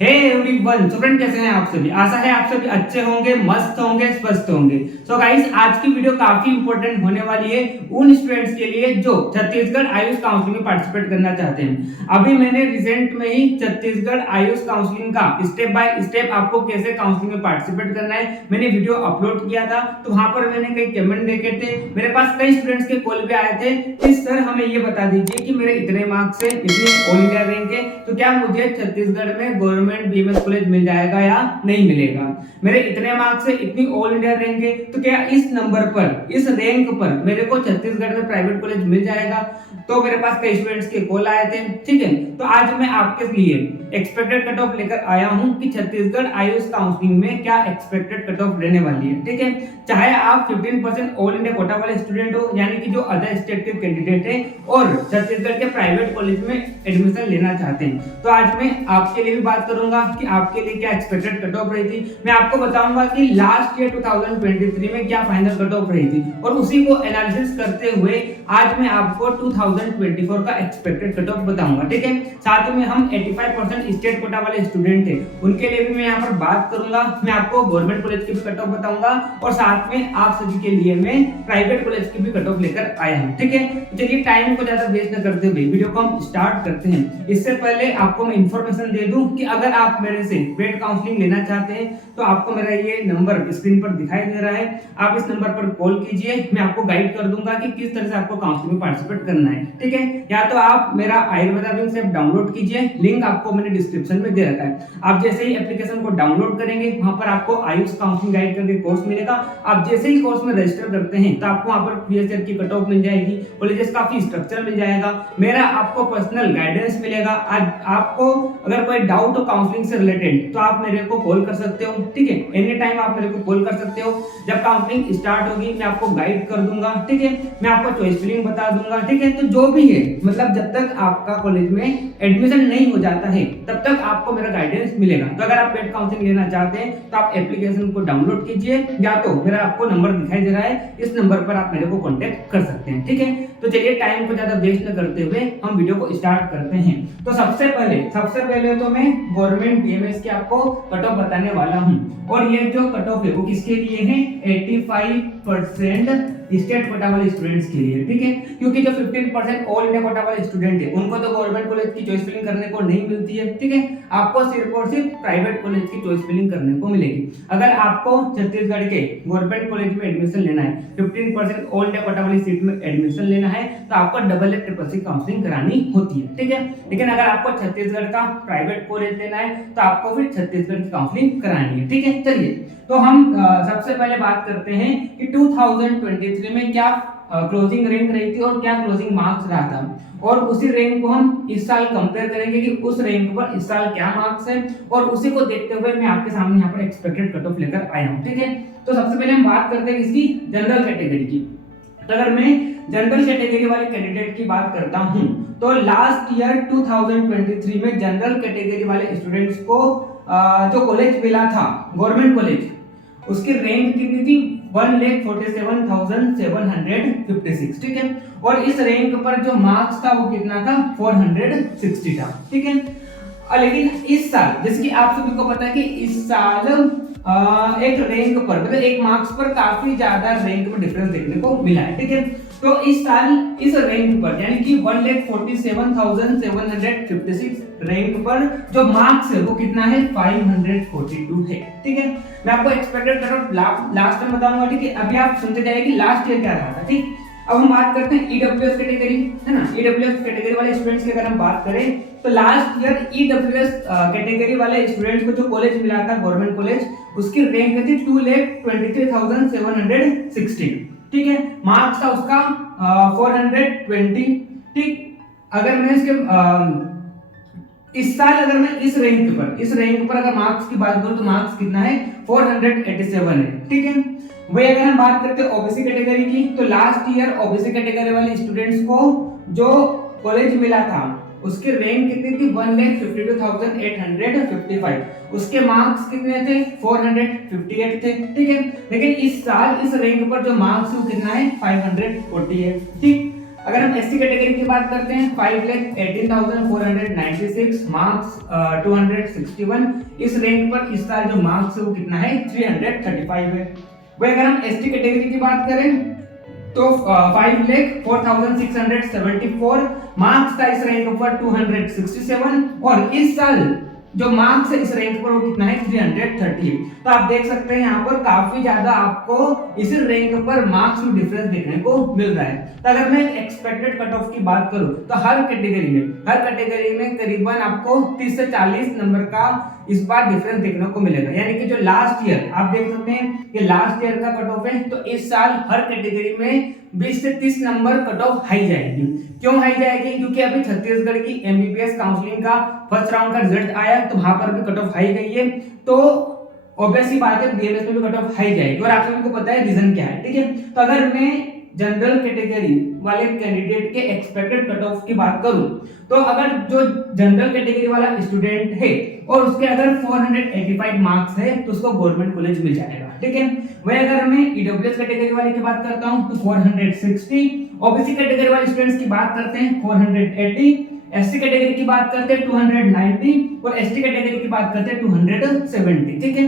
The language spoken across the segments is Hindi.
हे एवरीवन, सो फ्रेंड कैसे हैं आप सभी। आशा है आप सभी अच्छे होंगे, मस्त होंगे, स्वस्थ होंगे। सो गाइस, आज की वीडियो काफी इंपॉर्टेंट होने वाली है उन स्टूडेंट्स के लिए जो छत्तीसगढ़ आयुष काउंसलिंग में पार्टिसिपेट करना चाहते हैं। अभी मैंने रिसेंट में ही छत्तीसगढ़ आयुष काउंसलिंग का स्टेप बाय स्टेप आपको कैसे काउंसलिंग में पार्टिसिपेट करना है मैंने वीडियो अपलोड किया था। तो वहां पर मैंने कई कमेंट देखे थे, मेरे पास कई स्टूडेंट्स के कॉल पे आए थे कि सर हमें ये बता दीजिए कि मेरे इतने मार्क्स है, इतनी ऑल इंडिया रैंक है, तो क्या मुझे छत्तीसगढ़ में गवर्नमेंट बीएमएस कॉलेज मिल जाएगा या नहीं मिलेगा। मेरे इतने मार्क्स है, इतनी ऑल इंडिया रैंक है, तो क्या इस नंबर पर, इस रैंक पर मेरे को छत्तीसगढ़ में प्राइवेट कॉलेज मिल जाएगा। तो मेरे पास कई स्टूडेंट्स के कॉल आए थे, ठीक है। तो आज मैं आपके लिए एक्सपेक्टेड कट ऑफ लेकर आया हूं कि छत्तीसगढ़ आयुष काउंसलिंग में क्या एक्सपेक्टेड कट ऑफ रहने वाली है, ठीक है। चाहे आप 15% ऑल इंडिया कोटा वाले स्टूडेंट हो, यानी कि जो अदर स्टेट के कैंडिडेट है और छत्तीसगढ़ के प्राइवेट कॉलेज में एडमिशन लेना चाहते हैं, तो आज मैं आपके लिए भी बात करूंगा कि आपके लिए क्या एक्सपेक्टेड कट ऑफ रही थी। मैं आपको बताऊंगा कि लास्ट ईयर 2023 में क्या फाइनल कट ऑफ रही थी, और उसी को एनालिसिस करते हुए आज मैं आपको 2024 का एक्सपेक्टेड कट ऑफ बताऊंगा, ठीक है। साथ में हम 85% स्टेट कोटा वाले स्टूडेंट हैं, उनके लिए भी मैं यहाँ पर बात करूंगा। मैं आपको गवर्नमेंट कॉलेज की भी कट ऑफ बताऊंगा और साथ में आप सभी के लिए मैं प्राइवेट कॉलेज की भी कट ऑफ लेकर आया हूँ, ठीक है। चलिए टाइम को ज्यादा वेस्ट न करते हुए वीडियो को हम स्टार्ट करते हैं। इससे पहले आपको मैं इंफॉर्मेशन दे दूं कि अगर आप मेरे से पेड काउंसलिंग लेना चाहते हैं तो आपको मेरा ये नंबर स्क्रीन पर दिखाई दे रहा है, आप इस नंबर पर कॉल कीजिए। मैं आपको गाइड कर दूंगा कि किस तरह से आपको काउंसलिंग में पार्टिसिपेट करना है, ठीक है। या तो आप मेरा आयुर्वेदा विंग ऐप डाउनलोड कीजिए, लिंक आपको मैंने डिस्क्रिप्शन में दे रखा है। आप जैसे ही एप्लीकेशन को डाउनलोड करेंगे वहां पर आपको आयुष काउंसलिंग गाइड करके कोर्स मिलेगा। आप जैसे ही कोर्स में रजिस्टर करते हैं तो आपको वहां पर प्रीवियस ईयर की कट ऑफ मिल जाएगी, कॉलेजेस का फी स्ट्रक्चर मिल जाएगा, मेरा आपको पर्सनल गाइडेंस मिलेगा। आज आपको अगर कोई डाउट हो काउंसलिंग से रिलेटेड तो आप मेरे को कॉल कर सकते हो, ठीक है। एनी टाइम आप मेरे को कॉल कर सकते हो। जब काउंसलिंग स्टार्ट होगी मैं आपको गाइड कर दूंगा, ठीक है। मैं आपको चॉइस फिलिंग बता दूंगा, ठीक है। तो जो भी है, मतलब जब तक आपका कॉलेज में एडमिशन नहीं हो जाता है तब तक आपको मेरा गाइडेंस मिलेगा। तो अगर आप पेड काउंसलिंग लेना चाहते हैं तो आप एप्लीकेशन को डाउनलोड कीजिए, या तो मेरा आपको नंबर दिखाई दे रहा है, इस नंबर पर आप मेरे को कांटेक्ट कर सकते हैं, ठीक है। तो चलिए टाइम को ज्यादा वेस्ट न करते हुए हम वीडियो को स्टार्ट करते हैं। तो सबसे पहले तो मैं गवर्नमेंट बीएमएस की आपको कट ऑफ बताने वाला हूं, और ये जो कट ऑफ है वो किसके लिए है, 85% स्टेट कोटा वाले स्टूडेंट्स के लिए, ठीक है। क्योंकि जो 15% ऑल इंडिया कोटा वाले स्टूडेंट है उनको तो गवर्नमेंट कॉलेज की चॉइस फिलिंग करने को नहीं मिलती है, ठीक है। आपको सिर्फ और सिर्फ प्राइवेट कॉलेज की चॉइस फिलिंग करने को मिलेगी। अगर आपको छत्तीसगढ़ के गवर्नमेंट कॉलेज में एडमिशन लेना है, 15% ऑल इंडिया कोटा वाली सीट में एडमिशन लेना है, तो आपको डबल ट्रिपल सी काउंसलिंग करानी होती है, ठीक है। लेकिन अगर आपको छत्तीसगढ़ का प्राइवेट कॉलेज लेना है तो आपको फिर छत्तीसगढ़ की काउंसलिंग करानी है, ठीक है। चलिए तो हम सबसे पहले बात करते हैं कि 2023 में क्या क्लोजिंग रैंक रही थी और क्या क्लोजिंग मार्क्स रहा था, और उसी रैंक को हम इस साल कंपेयर करेंगे कि उस रैंक पर इस साल क्या मार्क्स है, और उसी को देखते हुए मैं आपके सामने यहाँ पर एक्सपेक्टेड कट ऑफ लेकर आया हूँ, ठीक है। तो सबसे पहले हम बात करते हैं इसकी जनरल कैटेगरी की। तो अगर मैं जनरल कैटेगरी वाले कैंडिडेट की बात करता हूं तो लास्ट ईयर 2023 में जनरल कैटेगरी वाले स्टूडेंट्स को जो कॉलेज मिला था गवर्नमेंट कॉलेज, उसकी रैंक कितनी थी, 1,47,756, ठीक है। और इस रैंक पर जो मार्क्स था वो कितना था, 460 था, ठीक है। लेकिन इस साल, जैसे कि आप सभी को पता है कि इस साल एक रैंक पर, मतलब एक मार्क्स पर काफी ज्यादा रैंक में डिफरेंस देखने को मिला है, ठीक है। तो इस साल इस रैंक पर, यानी कि 1,47,756 रैंक पर जो मार्क्स है वो कितना है, 542 है, ठीक है। मैं आपको expected cut off last time बताऊंगा, ठीक है। अभी आप सुनते जाइए कि लास्ट ईयर क्या रहा था, ठीक। अब हम बात करते हैं ईडब्ल्यूएस कैटेगरी, है ना। ईडब्ल्यूएस कैटेगरी वाले स्टूडेंट्स की अगर हम बात करें तो लास्ट ईयर ईडब्ल्यूएस कैटेगरी वाले स्टूडेंट्स को जो कॉलेज मिला था गवर्नमेंट कॉलेज, उसकी रैंक थी 2,23,716, ठीक है। मार्क्स था उसका 420, ठीक। अगर मैं इसके इस साल अगर मैं इस रैंक पर अगर मार्क्स की बात करूं तो मार्क्स कितना है, 487 है, ठीक है। वही अगर हम बात करते हैं ओबीसी कैटेगरी की, तो लास्ट ईयर ओबीसी कैटेगरी वाले स्टूडेंट्स को जो कॉलेज मिला था उसकी रैंक कितनी थी, 1,52,855, उसके मार्क्स कितने थे, 458 थे, ठीक है। लेकिन इस साल इस रैंक पर जो मार्क्स है वो कितना है, 548, ठीक। अगर हम एससी कैटेगरी की बात करते हैं 5,18,496 मार्क्स 261, इस रैंक पर इस साल जो मार्क्स है वो कितना है 335 है। वही अगर हम एसटी कैटेगरी की बात करें तो 5,04,674 मार्क्स का इस रैंक पर 267 और इस साल जो मार्क्स है इस रैंक पर वो कितना है 330। तो आप देख सकते हैं यहाँ पर काफी ज्यादा आपको इस रैंक पर मार्क्स में डिफरेंस देखने को मिल रहा है। तो अगर मैं एक्सपेक्टेड कट ऑफ की बात करूं तो हर कैटेगरी में करीबन आपको 30 से 40 नंबर का इस बार डिफरेंस देखने को मिलेगा। यानी कि जो लास्ट ईयर आप देख सकते हैं कि लास्ट ईयर का कट ऑफ है, तो इस साल हर कैटेगरी में 20 से 30 नंबर कट ऑफ हाई जाएगी। क्यों हाई जाएगी? क्योंकि अभी छत्तीसगढ़ की एमबीबीएस काउंसलिंग का फर्स्ट राउंड का रिजल्ट आया, तो वहां पर भी कट ऑफ हाई गई है। तो ऑब्वियस सी बात है बीएमएस में भी कट ऑफ हाई जाएगी और आप सभी को पता है रीजन क्या है, ठीक है। तो अगर मैं जनरल कैटेगरी वाले कैंडिडेट के एक्सपेक्टेड कट ऑफ की बात करूं तो अगर जो जनरल कैटेगरी वाला स्टूडेंट है और उसके अगर 485 मार्क्स है तो उसको गवर्नमेंट कॉलेज मिल जाएगा, ठीक है। वही अगर मैं ईडब्ल्यूएस कैटेगरी वाले की बात करता हूं तो 460, ओबीसी कैटेगरी वाले स्टूडेंट्स की बात करते हैं 480, एससी कैटेगरी की बात करते हैं 290 और एसटी कैटेगरी की बात करते हैं 270, ठीक है।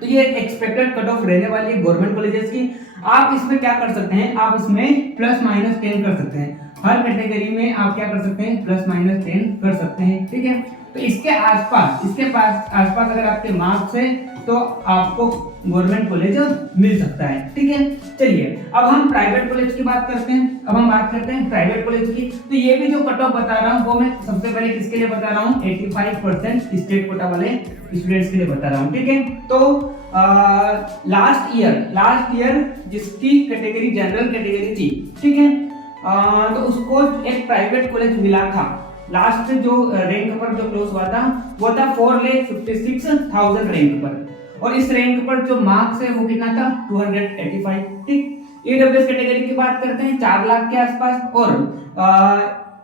तो ये एक्सपेक्टेड कट ऑफ रहने वाली गवर्नमेंट कॉलेजेस की। आप इसमें क्या कर सकते हैं, आप इसमें प्लस माइनस 10 कर सकते हैं। हर कैटेगरी में आप क्या कर सकते हैं, प्लस माइनस 10 कर सकते हैं, ठीक है। तो इसके आसपास अगर आपके मार्क्स है तो आपको गवर्नमेंट कॉलेज मिल सकता है, ठीक है। चलिए अब हम प्राइवेट कॉलेज की बात करते हैं। अब हम बात करते हैं प्राइवेट कॉलेज की। तो ये भी जो कट ऑफ बता रहा हूँ वो मैं सबसे पहले किसके लिए बता रहा हूँ, 85% स्टेट कोटा वाले स्टूडेंट्स के लिए बता रहा हूँ, ठीक है। तो लास्ट ईयर जिसकी कैटेगरी जनरल कैटेगरी थी, ठीक है, तो उसको एक प्राइवेट कॉलेज मिला था। लास्ट जो रैंक पर जो क्लोज हुआ था वो था 4,56,000 रैंक पर, और इस रैंक पर जो मार्क्स है वो कितना था 285, ठीक। ईडब्ल्यूएस कैटेगरी की बात करते हैं 4 लाख के आसपास और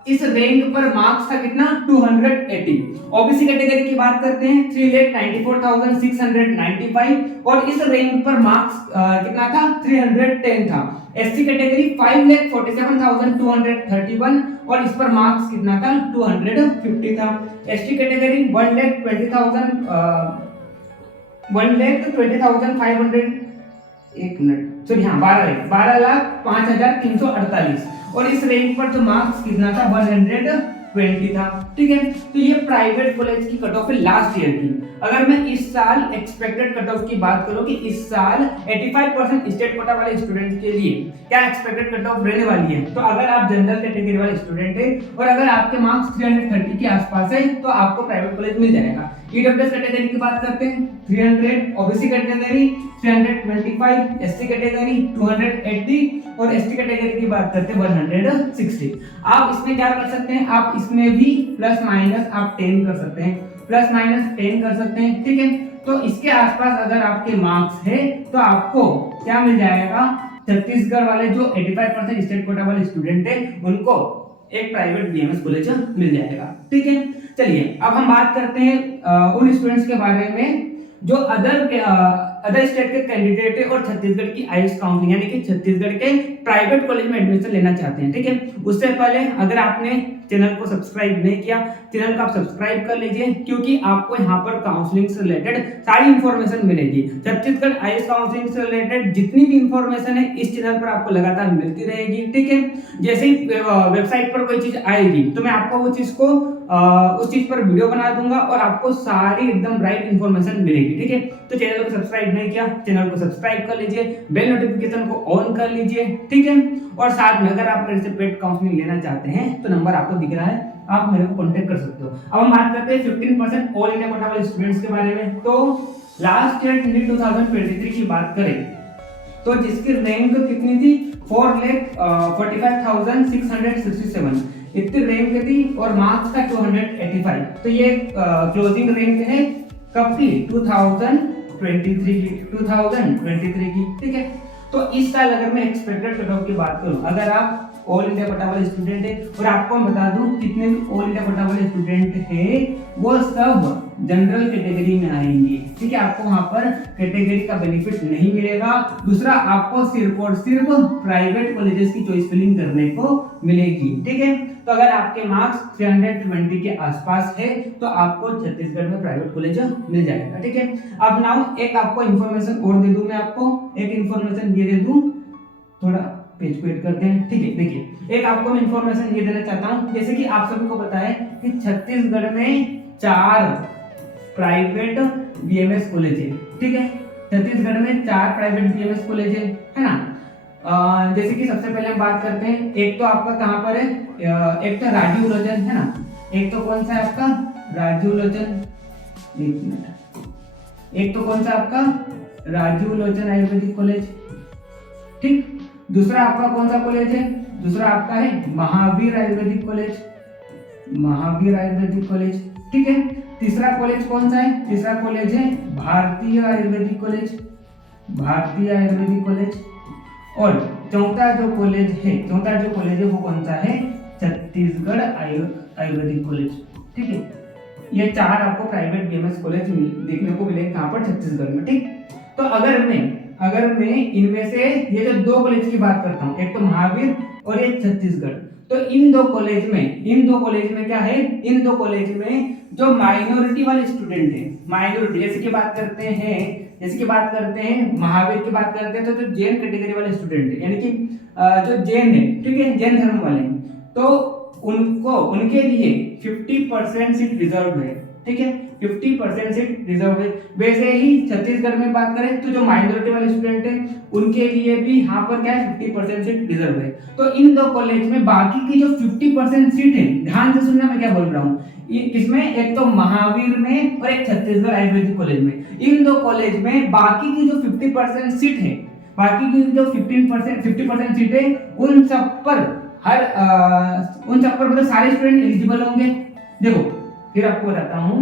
इस रैंक पर मार्क्स था कितना 280। ओबीसी कैटेगरी की बात करते हैं 3,94,695 और इस रैंक पर मार्क्स कितना था 310 था। एससी कैटेगरी 5,47,231 और इस पर मार्क्स कितना था 250 था। एसटी कैटेगरी 1,20,500 एक मिनट सॉरी हाँ 12,05,348 और इस रैंक पर जो मार्क्स कितना था 120 था, ठीक है। तो ये प्राइवेट कॉलेज की कट ऑफ है लास्ट ईयर की। अगर मैं इस साल एक्सपेक्टेड कट ऑफ की बात करूं कि इस साल 85% स्टेट कोटा वाले स्टूडेंट के लिए क्या एक्सपेक्टेड कट ऑफ रहने वाली है, तो अगर आप जनरल कैटेगरी वाले स्टूडेंट है और अगर आपके मार्क्स 330 के आसपास है तो आपको प्राइवेट कॉलेज मिल जाएगा। ईडब्ल्यूएस कैटेगरी की बात करते हैं 300, ओबीसी कैटेगरी 325, एससी कैटेगरी 280 और एसटी कैटेगरी की बात करते हैं 160। आप इसमें क्या कर सकते हैं, आप इसमें भी प्लस माइनस आप 10 कर सकते हैं, प्लस माइनस 10 कर सकते हैं, ठीक है। तो इसके आसपास अगर आपके मार्क्स है तो आपको क्या मिल जाएगा, छत्तीसगढ़ वाले जो 85% स्टेट कोटा वाले स्टूडेंट है उनको एक प्राइवेट बीएमएस कॉलेज मिल जाएगा, ठीक है। चलिए अब हम बात करते हैं उन स्टूडेंट्स के बारे में जो अदर स्टेट के कैंडिडेट है और छत्तीसगढ़ की आयुष काउंसलिंग यानी कि छत्तीसगढ़ के प्राइवेट कॉलेज में एडमिशन लेना चाहते हैं, ठीक है। उससे पहले अगर आपने चैनल को सब्सक्राइब नहीं किया, चैनल को आप सब्सक्राइब कर लीजिए क्योंकि आपको यहाँ पर काउंसलिंग से रिलेटेड सारी इंफॉर्मेशन मिलेगी। छत्तीसगढ़ आयुष काउंसलिंग से रिलेटेड जितनी भी इंफॉर्मेशन है इस चैनल पर आपको लगातार मिलती रहेगी, ठीक है। जैसे ही वेबसाइट पर कोई चीज आएगी तो मैं आपको वो चीज को उस चीज पर वीडियो बना दूंगा और आपको सारी एकदम राइट इंफॉर्मेशन मिलेगी, ठीक है। तो चैनल को सब्सक्राइब नहीं किया, चैनल को सब्सक्राइब कर लीजिए, बेल नोटिफिकेशन को ऑन कर लीजिए, ठीक है। और साथ में अगर आप मेरे से पेड काउंसलिंग लेना चाहते हैं तो नंबर आपको दिख रहा है, आप मेरे को कांटेक्ट कर सकते हो। अब हम बात करते हैं 15% ऑल इंडिया कोटा वाले स्टूडेंट्स के बारे में। तो लास्ट ईयर 2023 की बात करें तो जिसकी रैंक कितनी थी 4,45,667 इतनी रैंक थी और मार्क्स का 285। तो ये क्लोजिंग रैंक है कब की 2023 की, ठीक है। तो इस साल अगर मैं एक्सपेक्टेड कट ऑफ की बात करूं, अगर आप ऑल इंडिया कोटा वाले स्टूडेंट है। और आपको मैं बता दूं जितने भी ऑल इंडिया कोटा वाले स्टूडेंट है वो सब जनरल कैटेगरी में आएंगे, ठीक है। आपको वहां पर कैटेगरी का बेनिफिट नहीं मिलेगा। दूसरा, आपको सिर्फ और सिर्फ प्राइवेट कॉलेजेस की चॉइस फिलिंग करने को मिलेगी, ठीक है। तो अगर आपके मार्क्स 320 के आसपास है तो आपको छत्तीसगढ़ में प्राइवेट कॉलेज मिल जाएगा, ठीक है। अब नाउ एक आपको इन्फॉर्मेशन और दे दूं, मैं आपको एक इन्फॉर्मेशन ये दे दूं, थोड़ा पेज को एड करते हैं, ठीक है। देखिए, एक आपको मैं इन्फॉर्मेशन ये देना चाहता हूं, जैसे कि आप सभी को पता है कि छत्तीसगढ़ में 4 प्राइवेट बीएमएस कॉलेज है, ठीक है। छत्तीसगढ़ में 4 प्राइवेट बीएमएस कॉलेज है ना। जैसे कि सबसे पहले हम बात करते हैं, एक तो आपका कहां पर है, एक तो राजीव लोचन है ना, एक तो कौन सा है आपका राजीव लोचन, एक मिनट, एक तो कौन सा आपका राजीव लोचन आयुर्वेदिक कॉलेज, ठीक। दूसरा आपका कौन सा कॉलेज है, दूसरा आपका है महावीर आयुर्वेदिक कॉलेज, महावीर आयुर्वेदिक कॉलेज, ठीक है। तीसरा कॉलेज कौन सा है, तीसरा कॉलेज है भारतीय आयुर्वेदिक कॉलेज, भारतीय आयुर्वेदिक कॉलेज। और चौथा जो कॉलेज है वो कौन सा है, छत्तीसगढ़ आयुर्वेदिक कॉलेज, ठीक है। ये 4 आपको प्राइवेट बीएमएस कॉलेज देखने को मिलेंगे कहां पर, छत्तीसगढ़ में, ठीक। तो अगर मैं इनमें से ये जो 2 कॉलेज की बात करता हूं, एक तो महावीर और एक छत्तीसगढ़, तो इन दो कॉलेज में क्या है, इन दो कॉलेज में जो माइनॉरिटी वाले स्टूडेंट है, माइनॉरिटी जैसे कि बात करते हैं महावीर की बात करते हैं, तो जो जैन कैटेगरी वाले स्टूडेंट है, यानी कि जो जैन है, ठीक है, जैन धर्म वाले हैं, तो उनके लिए 50% सीट रिजर्व है, ठीक है, 50% सीट रिजर्व है। वैसे ही छत्तीसगढ़ में बात करें तो जो माइनॉरिटी वाले स्टूडेंट हैं उनके लिए भी यहाँ पर क्या है, 50% सीट रिजर्व है। तो इन दो कॉलेज में बाकी की जो 50% सीट है, ध्यान से सुनना मैं क्या बोल रहा हूँ, इसमें एक तो महावीर में और एक छत्तीसगढ़ आयुर्वेदिक कॉलेज में, इन दो कॉलेज में बाकी की जो 50% सीट है, बाकी की जो 50% सीट है, उन सब पर मतलब सारे स्टूडेंट एलिजिबल होंगे। देखो फिर आपको बताता हूँ,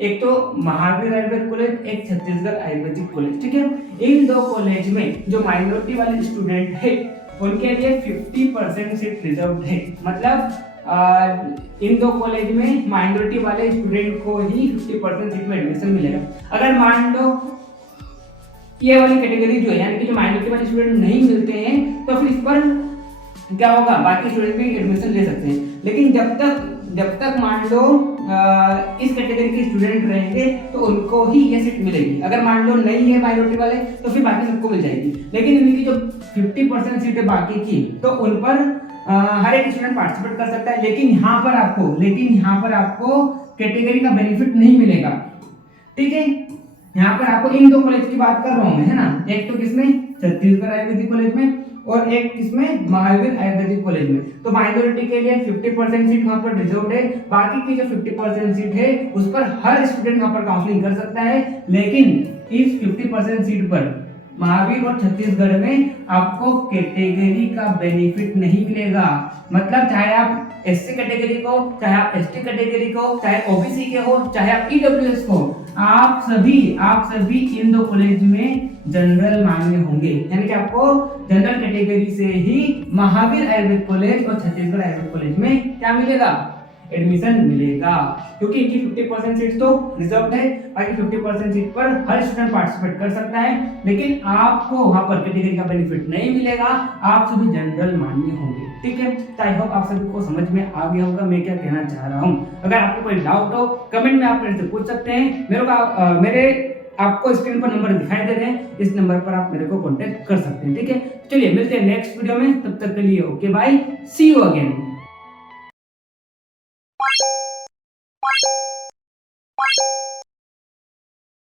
एक तो महावीर आयुर्वेदिक कॉलेज, एक छत्तीसगढ़ आयुर्वेदिक कॉलेज, ठीक है। इन दो कॉलेज में जो माइनॉरिटी वाले स्टूडेंट है उनके लिए 50% सीट रिजर्व है। मतलब इन दो कॉलेज में माइनॉरिटी वाले स्टूडेंट को ही 50% सीट में एडमिशन मिलेगा। अगर मान लो ये वाली कैटेगरी जो है, यानी कि जो माइनॉरिटी वाले स्टूडेंट नहीं मिलते हैं, तो फिर इस पर क्या होगा, बाकी स्टूडेंट भी एडमिशन ले सकते हैं। लेकिन जब तक मान लो इस कैटेगरी के स्टूडेंट रहेंगे तो उनको ही ये सीट मिलेगी। अगर मान लो नहीं है माइनॉरिटी वाले तो फिर बाकी सबको मिल जाएगी। लेकिन इनकी जो 50% सीट है बाकी की, तो उन पर हर एक स्टूडेंट पार्टिसिपेट कर सकता है। लेकिन यहाँ पर आपको कैटेगरी का बेनिफिट नहीं मिलेगा, ठीक है। यहाँ पर आपको इन दो कॉलेज की बात कर रहा हूँ मैं, है ना, एक तो किसमें, छत्तीसगढ़ आयुर्वेदिक कॉलेज में, और एक किसमें, महावीर आयुर्वेदिक कॉलेज में। तो माइनॉरिटी के लिए 50% सीट वहां पर रिजर्व है, बाकी की जो 50% सीट है उस पर हर स्टूडेंट वहां पर काउंसलिंग कर सकता है। लेकिन इस 50% सीट पर महावीर और छत्तीसगढ़ में आपको कैटेगरी का बेनिफिट नहीं मिलेगा। मतलब चाहे आप एससी कैटेगरी को, चाहे आप एसटी कैटेगरी को, चाहे ओबीसी के हो, चाहे आप ईडब्ल्यूएस को, आप सभी इन दो कॉलेज में जनरल मान्य होंगे। यानी कि आपको जनरल कैटेगरी से ही महावीर आयुर्वेद कॉलेज और छत्तीसगढ़ आयुर्वेद कॉलेज में क्या मिलेगा, एडमिशन मिलेगा। क्योंकि इनकी 50% सीट तो रिजर्व है, बाकी 50% सीट पर हर स्टूडेंट पार्टिसिपेट कर सकता है। लेकिन आपको वहां पर कैटेगरी का बेनिफिट नहीं मिलेगा, आप सभी जनरल मान्य होंगे, ठीक है। आई होप आप सभी को समझ में आ गया होगा मैं क्या कहना चाह रहा हूँ। अगर आपको कोई डाउट हो कमेंट में आप मेरे से पूछ सकते हैं। मेरे आपको स्क्रीन पर नंबर दिखाई दे रहे हैं, इस नंबर पर आप मेरे को कांटेक्ट कर सकते हैं, ठीक है। चलिए मिलते हैं नेक्स्ट वीडियो में, तब तक के लिए okay bye, see you again.